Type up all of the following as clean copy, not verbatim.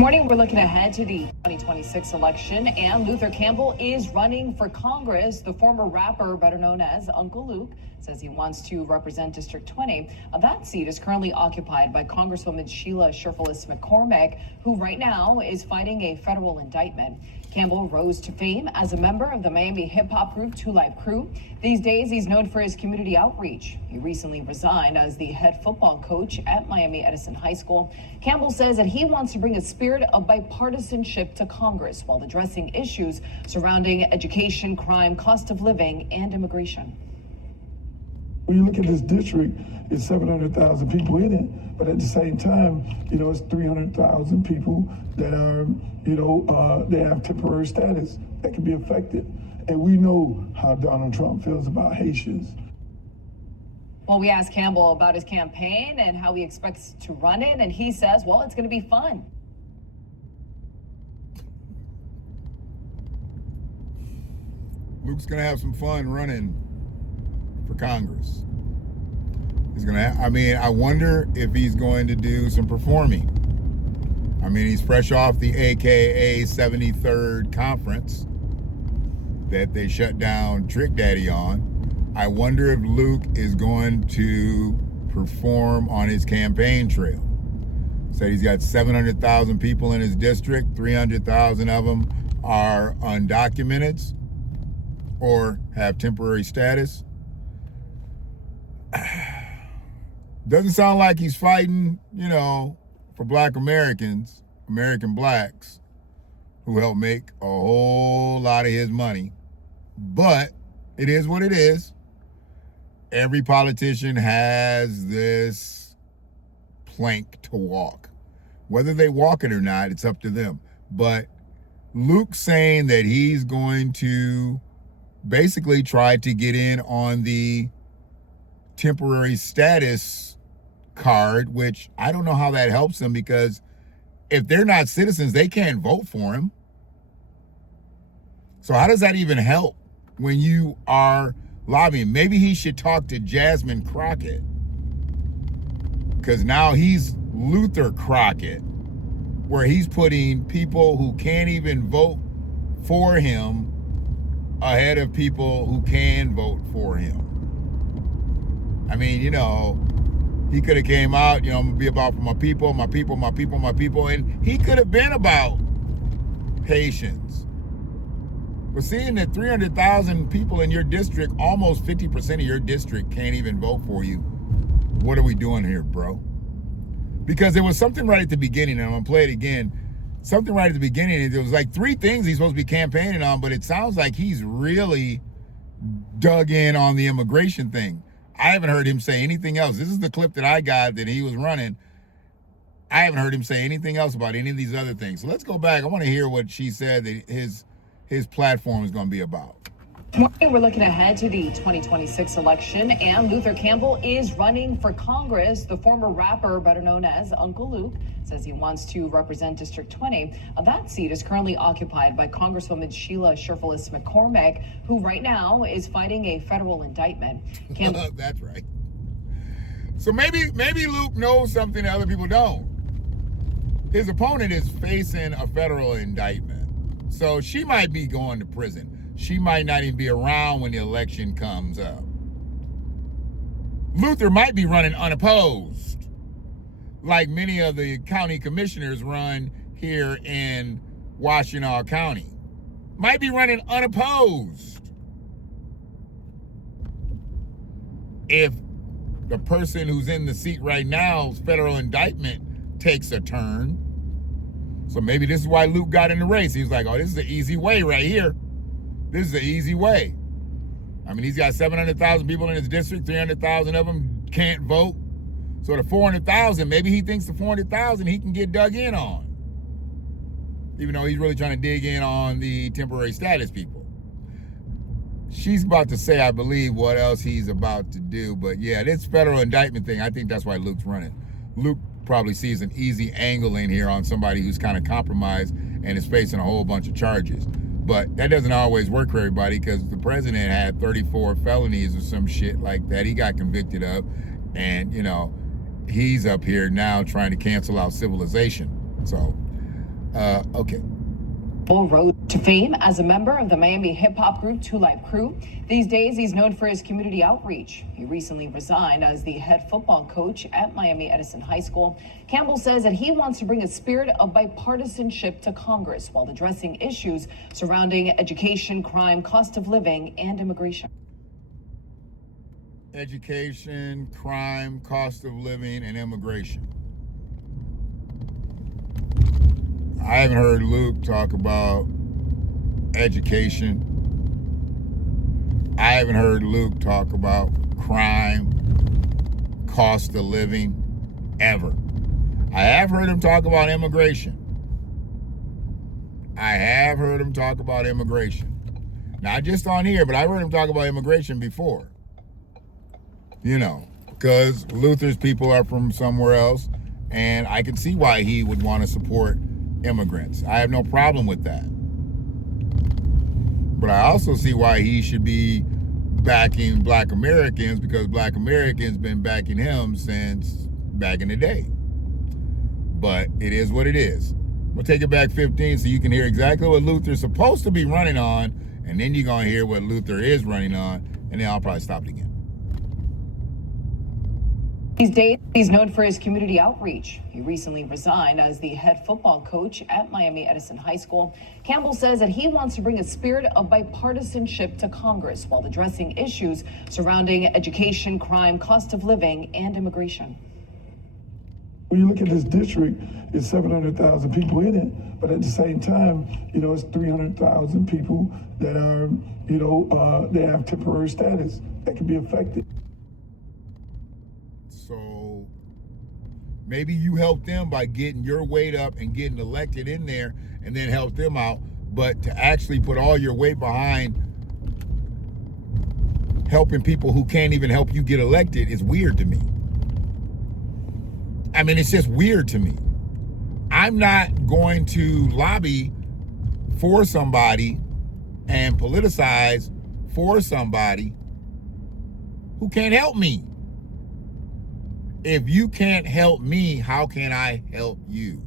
Morning, we're looking ahead to the 2026 election, and Luther Campbell is running for Congress. The former rapper, better known as Uncle Luke, says he wants to represent District 20. That seat is currently occupied by Congresswoman Sheila Sherfilis McCormick, who right now is fighting a federal indictment. Campbell rose to fame as a member of the Miami hip-hop group 2 Live Crew. These days, he's known for his community outreach. He recently resigned as the head football coach at Miami Edison High School. Campbell says that he wants to bring a spirit of bipartisanship to Congress while addressing issues surrounding education, crime, cost of living, and immigration. When you look at this district, it's 700,000 people in it, but at the same time, it's 300,000 people that are, they have temporary status that can be affected. And we know how Donald Trump feels about Haitians. Well, we asked Campbell about his campaign and how he expects to run it, and he says, well, it's going to be fun. Luke's going to have some fun running for Congress. He's going to, I wonder if he's going to do some performing. He's fresh off the AKA 73rd conference that they shut down Trick Daddy on. I wonder if Luke is going to perform on his campaign trail. Said he's got 700,000 people in his district, 300,000 of them are undocumented or have temporary status. Doesn't sound like he's fighting, for Black Americans, American blacks, who help make a whole lot of his money. But it is what it is. Every politician has this plank to walk. Whether they walk it or not, it's up to them. But Luke's saying that he's going to basically try to get in on the temporary status card, which I don't know how that helps them, because if they're not citizens, they can't vote for him. So how does that even help when you are lobbying? Maybe he should talk to Jasmine Crockett, because now he's Luther Crockett, where he's putting people who can't even vote for him ahead of people who can vote for him. He could have came out, I'm gonna be about for my people, my people, my people, my people, and he could have been about Haitians. But seeing that 300,000 people in your district, almost 50% of your district can't even vote for you, what are we doing here, bro? Because there was something right at the beginning, and I'm gonna play it again. Something right at the beginning, and there was like 3 things he's supposed to be campaigning on, but it sounds like he's really dug in on the immigration thing. I haven't heard him say anything else. This is the clip that I got that he was running. I haven't heard him say anything else about any of these other things. So let's go back. I want to hear what she said that his platform is going to be about. Morning, we're looking ahead to the 2026 election, and Luther Campbell is running for Congress. The former rapper, better known as Uncle Luke, says he wants to represent District 20. That seat is currently occupied by Congresswoman Sheila Sherfilis McCormick, who right now is fighting a federal indictment. That's right. So maybe Luke knows something that other people don't. His opponent is facing a federal indictment, so she might be going to prison. She might not even be around when the election comes up. Luther might be running unopposed, like many of the county commissioners run here in Washtenaw County. Might be running unopposed. If the person who's in the seat right now's federal indictment takes a turn. So maybe this is why Luke got in the race. He was like, oh, this is an easy way right here. This is an easy way. He's got 700,000 people in his district, 300,000 of them can't vote. So the 400,000, maybe he thinks the 400,000 he can get dug in on. Even though he's really trying to dig in on the temporary status people. She's about to say, I believe, what else he's about to do. But yeah, this federal indictment thing, I think that's why Luke's running. Luke probably sees an easy angle in here on somebody who's kind of compromised and is facing a whole bunch of charges. But that doesn't always work for everybody, because the president had 34 felonies or some shit like that he got convicted of. And, he's up here now trying to cancel out civilization. So Okay. Rose to fame as a member of the Miami hip-hop group Two Live Crew. These days, he's known for his community outreach. He recently resigned as the head football coach at Miami Edison High School. Campbell says that he wants to bring a spirit of bipartisanship to Congress while addressing issues surrounding education, crime, cost of living, and immigration. Education, crime, cost of living, and immigration. I haven't heard Luke talk about education. I haven't heard Luke talk about crime, cost of living, ever. I have heard him talk about immigration. Not just on here, but I've heard him talk about immigration before. You know, because Luther's people are from somewhere else, and I can see why he would want to support immigrants. I have no problem with that. But I also see why he should be backing Black Americans, because Black Americans been backing him since back in the day. But it is what it is. We'll take it back 15 so you can hear exactly what Luther's supposed to be running on, and then you're going to hear what Luther is running on, and then I'll probably stop it again. These days, he's known for his community outreach. He recently resigned as the head football coach at Miami Edison High School. Campbell says that he wants to bring a spirit of bipartisanship to Congress while addressing issues surrounding education, crime, cost of living, and immigration. When you look at this district, it's 700,000 people in it, but at the same time, you know, it's 300,000 people that are, you know, they have temporary status that can be affected. So maybe you help them by getting your weight up and getting elected in there and then help them out. But to actually put all your weight behind helping people who can't even help you get elected is weird to me. I mean, it's just weird to me. I'm not going to lobby for somebody and politicize for somebody who can't help me. If you can't help me, how can I help you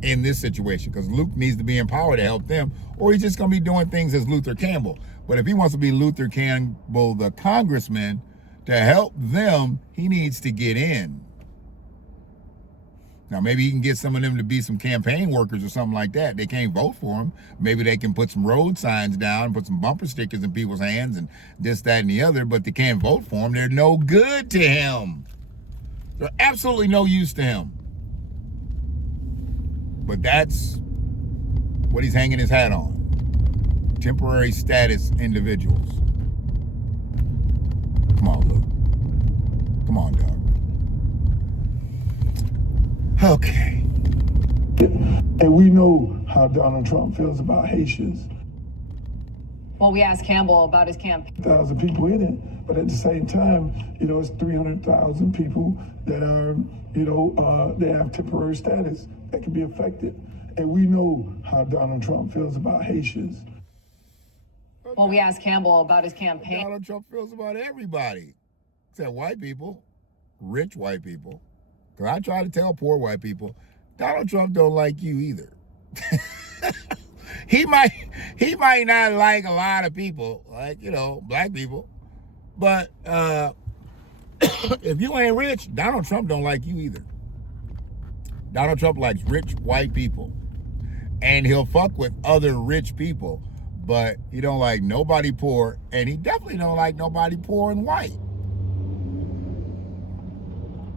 in this situation? Because Luke needs to be in power to help them, or he's just going to be doing things as Luther Campbell. But if he wants to be Luther Campbell, the congressman, to help them, he needs to get in. Now, maybe he can get some of them to be some campaign workers or something like that. They can't vote for him. Maybe they can put some road signs down, put some bumper stickers in people's hands and this, that, and the other, but they can't vote for him. They're no good to him. They're absolutely no use to him. But that's what he's hanging his hat on. Temporary status individuals. Come on, Luke. Come on, dog. Okay. And we know how Donald Trump feels about Haitians. Well, we asked Campbell about his campaign. 1,000 people in it, but at the same time, you know, it's 300,000 people that are, you know, they have temporary status that can be affected. And we know how Donald Trump feels about Haitians. Well, we asked Campbell about his campaign. Donald Trump feels about everybody, except white people, rich white people. Because I try to tell poor white people, Donald Trump don't like you either. He might not like a lot of people, like, you know, black people. But if you ain't rich, Donald Trump don't like you either. Donald Trump likes rich white people. And he'll fuck with other rich people. But he don't like nobody poor. And he definitely don't like nobody poor and white.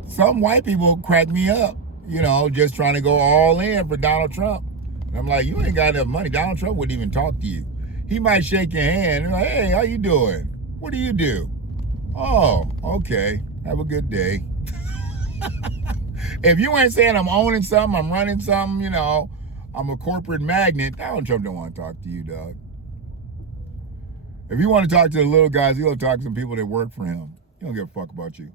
Some white people crack me up, you know, just trying to go all in for Donald Trump. And I'm like, you ain't got enough money. Donald Trump wouldn't even talk to you. He might shake your hand and like, hey, how you doing? What do you do? Oh, okay. Have a good day. If you ain't saying I'm owning something, I'm running something, you know, I'm a corporate magnate, Donald Trump don't want to talk to you, dog. If you want to talk to the little guys, he'll talk to some people that work for him. He don't give a fuck about you.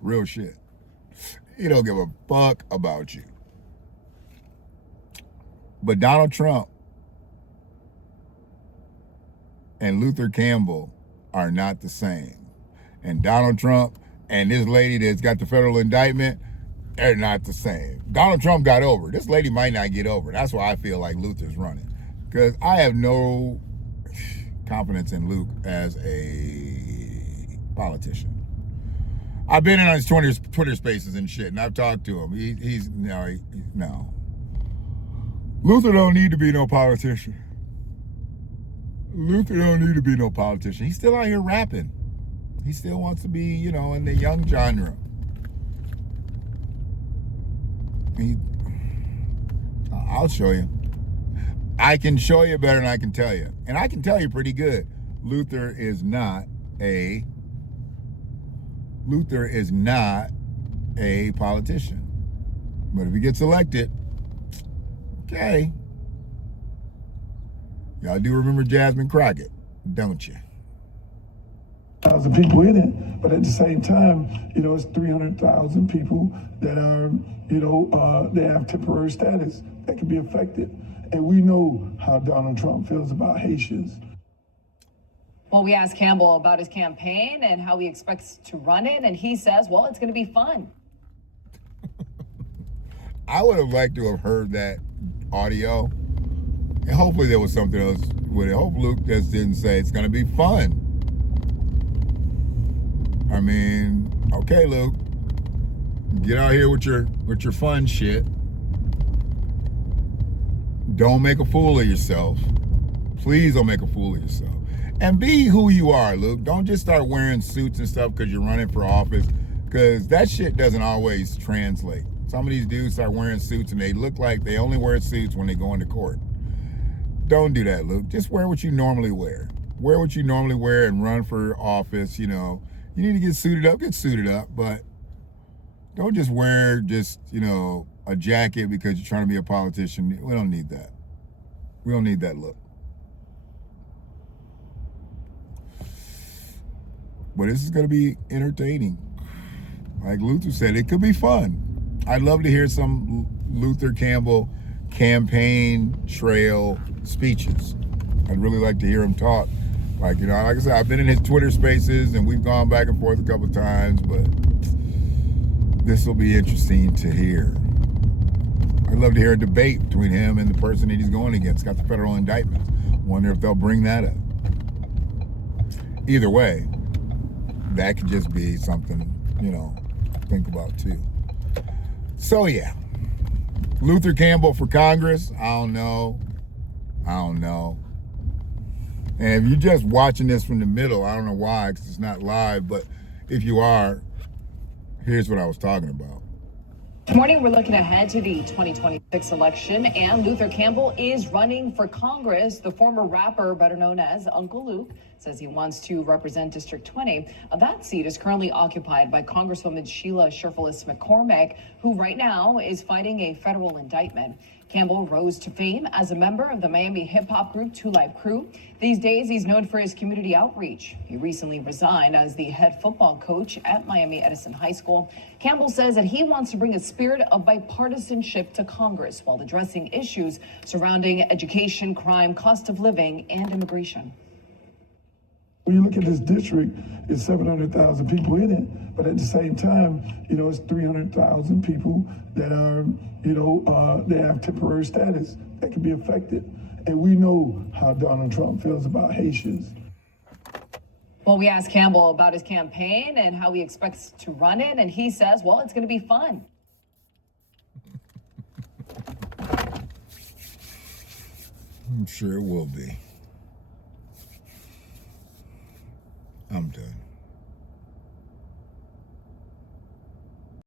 Real shit. He don't give a fuck about you. But Donald Trump and Luther Campbell are not the same. And Donald Trump and this lady that's got the federal indictment, They're not the same. Donald Trump got over. This lady might not get over. That's why I feel like Luther's running. Because I have no confidence in Luke as a politician. I've been in on his Twitter spaces and shit, and I've talked to him. No. Luther don't need to be no politician. Luther don't need to be no politician. He's still out here rapping. He still wants to be, in the young genre. I'll show you. I can show you better than I can tell you. And I can tell you pretty good. Luther is not a politician. But if he gets elected, okay. Y'all do remember Jasmine Crockett, don't you? 1,000 people in it, but at the same time, it's 300,000 people that are, they have temporary status that can be affected. And we know how Donald Trump feels about Haitians. Well, we asked Campbell about his campaign and how he expects to run it, and he says, well, it's going to be fun. I would have liked to have heard that audio, and hopefully there was something else with it. Hope Luke just didn't say it's going to be fun. I mean, okay, Luke, get out here with your fun shit. Don't make a fool of yourself. Please don't make a fool of yourself. And be who you are, Luke. Don't just start wearing suits and stuff because you're running for office, because that shit doesn't always translate. Some of these dudes start wearing suits and they look like they only wear suits when they go into court. Don't do that, Luke. Just wear what you normally wear. Wear what you normally wear and run for office, You need to get suited up, but don't just wear a jacket because you're trying to be a politician. We don't need that. We don't need that look. But this is going to be entertaining. Like Luther said, it could be fun. I'd love to hear some Luther Campbell campaign trail speeches. I'd really like to hear him talk. Like I said, I've been in his Twitter spaces and we've gone back and forth a couple of times, but this will be interesting to hear. I'd love to hear a debate between him and the person that he's going against. Got the federal indictments. Wonder if they'll bring that up. Either way, that could just be something, to think about too. So yeah, Luther Campbell for Congress. I don't know. And if you're just watching this from the middle, I don't know why, because it's not live, but if you are, here's what I was talking about. This morning, we're looking ahead to the 2026 election, and Luther Campbell is running for Congress. The former rapper, better known as Uncle Luke, says he wants to represent District 20. That seat is currently occupied by Congresswoman Sheila Sherfilis McCormick, who right now is fighting a federal indictment. Campbell rose to fame as a member of the Miami hip-hop group 2 Live Crew. These days, he's known for his community outreach. He recently resigned as the head football coach at Miami Edison High School. Campbell says that he wants to bring a spirit of bipartisanship to Congress while addressing issues surrounding education, crime, cost of living, and immigration. When you look at this district, it's 700,000 people in it, but at the same time, it's 300,000 people that are, they have temporary status that can be affected. And we know how Donald Trump feels about Haitians. Well, we asked Campbell about his campaign and how he expects to run it, and he says, well, it's going to be fun. I'm sure it will be. I'm done.